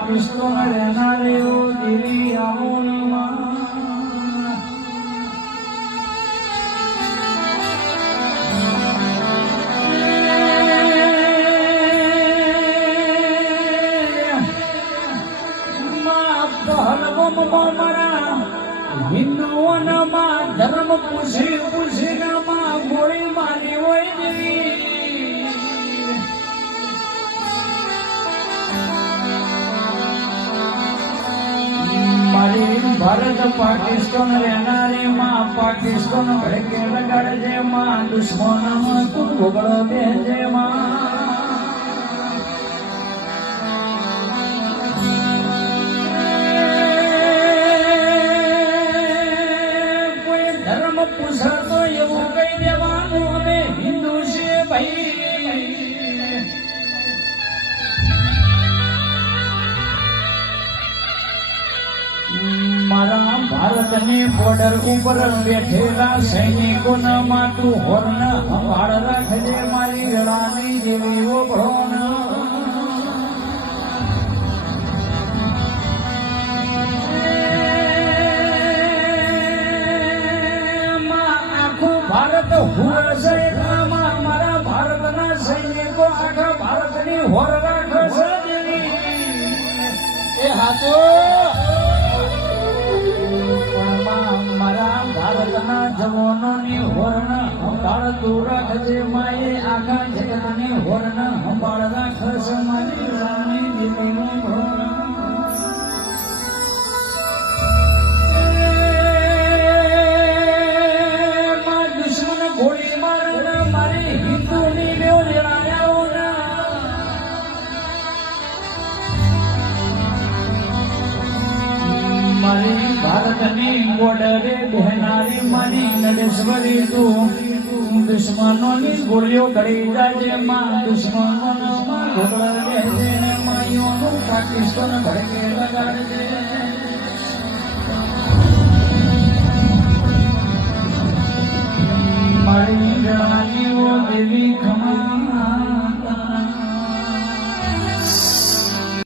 પાકિસ્તાન રહેનારે દિલ્હી આમોલમાં હિન્દુઓનામાં ધર્મ પૂછીને ગોળી મારી હોય દેવી મારી ભારત પાકિસ્તાન રહેનારી માં પાકિસ્તાન ભડકે લગાડજે માં દુશ્મન તું ભોગળ દેજે માં પૂછતો એવું કઈ દેવાનું અમે હિન્દુ છે ભાઈ મારા ભારતની બોર્ડર ઉપર બેઠેલા સૈનિકોના માથું હોર્ન સંભાળ રાખજે મારી રાણી જેવી ઓભળોન ભારત હુરશે મારા ભારતના સૈનિકો આખા ભારતની હોર રાખશે એ હાથો મારા ભારતના જવાનોની હોરણ સંભાળતું રાખજે માએ આખા જગતની હોરણ સંભાળ રાખશે મારી રાણી દેવીનું મારી ભારતની બોર્ડરે બહેનારી મારી નરેશ્વરી તું દુશ્મનોની ગોળીઓ ગળી જાજે માં દુશ્મનોના ઘોડલા દેજે માયોનું પાકિસ્તાન ભડકે લગાડજે